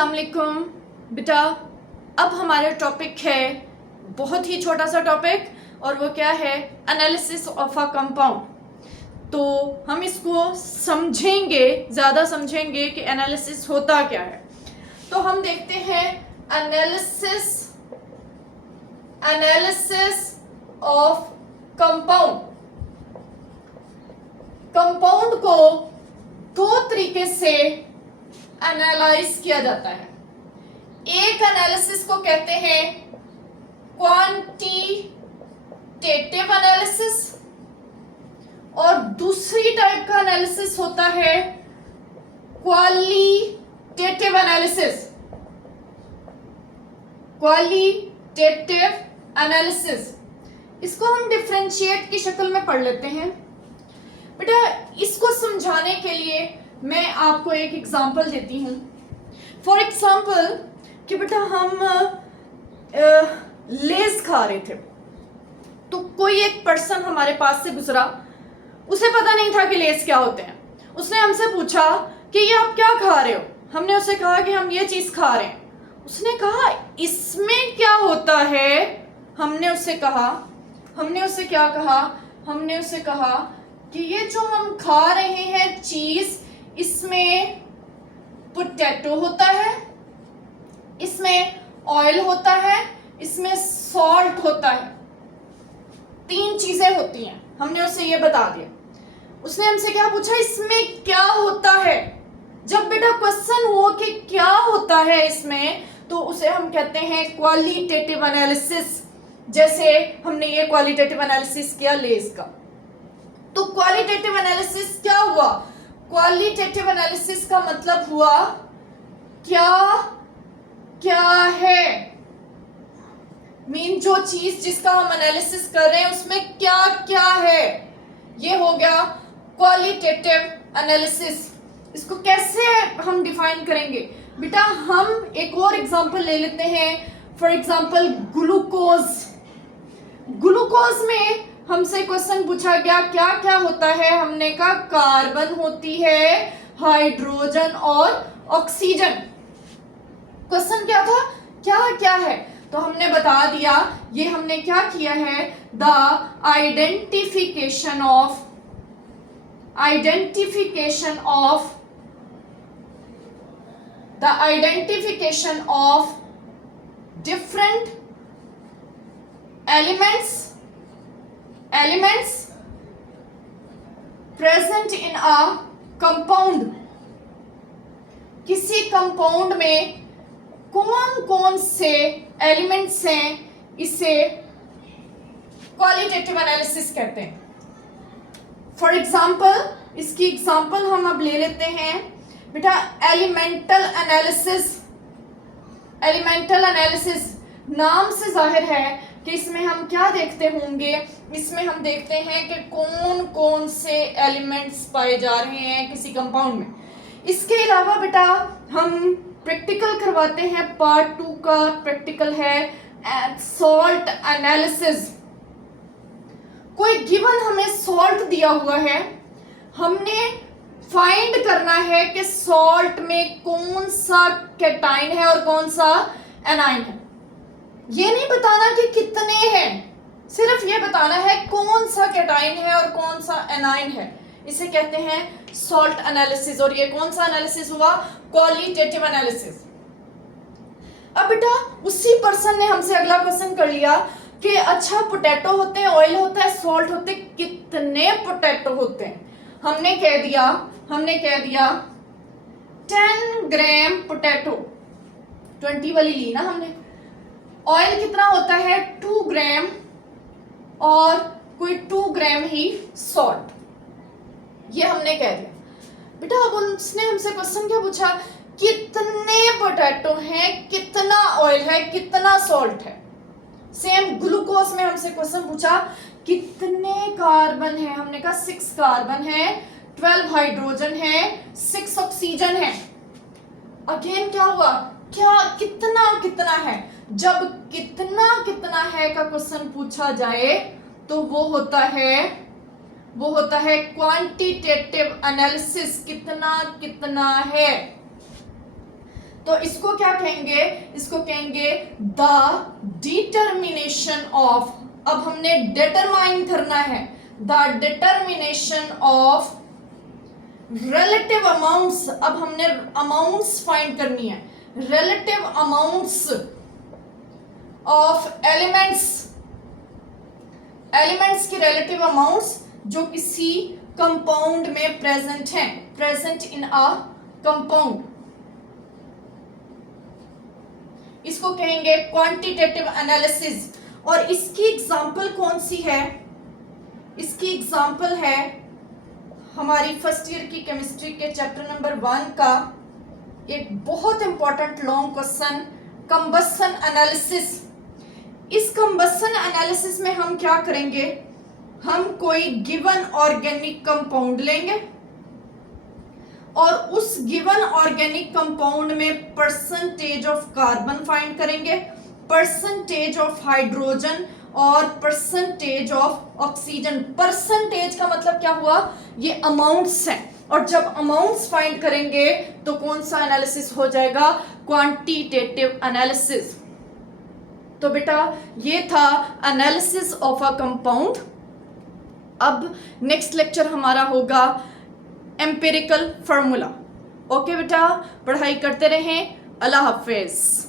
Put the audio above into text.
अस्सलाम वालेकुम बेटा। अब हमारा टॉपिक है बहुत ही छोटा सा टॉपिक, और वो क्या है, एनालिसिस ऑफ अ कंपाउंड। तो हम इसको समझेंगे, ज़्यादा समझेंगे कि एनालिसिस होता क्या है। तो हम देखते हैं एनालिसिस ऑफ कंपाउंड। कंपाउंड को दो तरीके से एनालाइज किया जाता है। एक एनालिसिस को कहते हैं क्वांटिटेटिव एनालिसिस, और दूसरी टाइप का एनालिसिस होता है क्वालिटेटिव एनालिसिस। क्वालिटेटिव एनालिसिस, इसको हम डिफरेंशिएट की शक्ल में पढ़ लेते हैं। बेटा इसको समझाने के लिए मैं आपको एक एग्जांपल देती हूँ। फॉर एग्जांपल कि बेटा हम लेज खा रहे थे, तो कोई एक पर्सन हमारे पास से गुजरा, उसे पता नहीं था कि लेज क्या होते हैं। उसने हमसे पूछा कि ये आप क्या खा रहे हो। हमने उसे कहा कि हम ये चीज़ खा रहे हैं। उसने कहा इसमें क्या होता है। हमने उसे कहा कि ये जो हम खा रहे हैं चीज़, इसमें पोटैटो होता है, इसमें ऑयल होता है, इसमें सॉल्ट होता है, तीन चीजें होती हैं। हमने उसे ये बता दिया। उसने हमसे क्या पूछा, इसमें क्या होता है। जब बेटा क्वेश्चन हो कि क्या होता है इसमें, तो उसे हम कहते हैं क्वालिटेटिव एनालिसिस। जैसे हमने ये क्वालिटेटिव एनालिसिस किया लेज का। तो क्वालिटेटिव एनालिसिस क्या हुआ, क्वालिटेटिव एनालिसिस का मतलब हुआ क्या क्या है, मीन जो चीज जिसका हम एनालिसिस कर रहे हैं उसमें क्या क्या है, ये हो गया क्वालिटेटिव एनालिसिस। इसको कैसे हम डिफाइन करेंगे बेटा, हम एक और एग्जांपल ले लेते हैं। फॉर एग्जांपल ग्लूकोज में हमसे क्वेश्चन पूछा गया क्या क्या होता है। हमने कहा कार्बन होती है, हाइड्रोजन और ऑक्सीजन। क्वेश्चन क्या था, क्या क्या है, तो हमने बता दिया। ये हमने क्या किया है, the identification of different elements present in a compound। किसी कंपाउंड में कौन कौन से एलिमेंट्स हैं, इसे क्वालिटेटिव एनालिसिस कहते हैं। फॉर एग्जांपल, इसकी एग्जांपल हम अब ले लेते हैं बेटा एलिमेंटल एनालिसिस। नाम से जाहिर है कि इसमें हम क्या देखते होंगे, इसमें हम देखते हैं कि कौन कौन से एलिमेंट्स पाए जा रहे हैं किसी कंपाउंड में। इसके अलावा बेटा हम प्रैक्टिकल करवाते हैं। पार्ट 2 का प्रैक्टिकल है सॉल्ट एनालिसिस। कोई गिवन हमें सॉल्ट दिया हुआ है, हमने फाइंड करना है कि सॉल्ट में कौन सा कैटाइन है और कौन सा एनाइन है। ये नहीं बताना कि कितने हैं, सिर्फ ये बताना है कौन सा कैटाइन है और कौन सा एनाइन है। इसे कहते हैं सॉल्ट एनालिसिस। और ये कौन सा एनालिसिस हुआ, क्वालिटेटिव एनालिसिस। अब बेटा उसी पर्सन ने हमसे अगला क्वेश्चन कर लिया कि अच्छा पोटैटो होते हैं, ऑयल होता है, सॉल्ट होते हैं, कितने पोटैटो होते हैं। हमने कह दिया 10 ग्राम पोटैटो, 20 वाली ली ना हमने। ऑयल कितना होता है, 2 ग्राम, और कोई 2 ग्राम ही सॉल्ट, ये हमने कह दिया। बेटा अब उसने हमसे क्वेश्चन क्या पूछा, कितने पोटैटो हैं, कितना ऑयल है, कितना सॉल्ट है। सेम ग्लूकोज में हमसे क्वेश्चन पूछा कितने कार्बन है। हमने कहा 6 कार्बन है, 12 हाइड्रोजन है, 6 ऑक्सीजन है। अगेन क्या हुआ, क्या कितना है। जब कितना है का क्वेश्चन पूछा जाए तो वो होता है क्वांटिटेटिव एनालिसिस, कितना है। तो इसको क्या कहेंगे, इसको कहेंगे द डिटर्मिनेशन ऑफ, अब हमने डिटरमाइन करना है, the determination of relative amounts, अब हमने अमाउंट्स फाइंड करनी है, relative amounts of elements, elements की रिलेटिव अमाउंट्स जो किसी कंपाउंड में प्रेजेंट हैं, प्रेजेंट इन अ कंपाउंड, इसको कहेंगे क्वांटिटेटिव एनालिसिस। और इसकी एग्जांपल कौन सी है, इसकी एग्जांपल है हमारी फर्स्ट ईयर की केमिस्ट्री के चैप्टर नंबर 1 का एक बहुत important long question, combustion analysis. इस कंबसन एनालिसिस में हम क्या करेंगे, हम कोई गिवन ऑर्गेनिक कंपाउंड लेंगे और उस गिवन ऑर्गेनिक कंपाउंड में परसेंटेज ऑफ कार्बन फाइंड करेंगे, परसेंटेज ऑफ हाइड्रोजन और परसेंटेज ऑफ ऑक्सीजन। परसेंटेज का मतलब क्या हुआ, ये अमाउंट्स हैं, और जब अमाउंट्स फाइंड करेंगे तो कौन सा एनालिसिस हो जाएगा, क्वांटिटेटिव एनालिसिस। तो बेटा ये था एनालिसिस ऑफ अ कंपाउंड। अब नेक्स्ट लेक्चर हमारा होगा एम्पिरिकल फार्मूला। ओके बेटा, पढ़ाई करते रहें। अल्लाह हाफिज।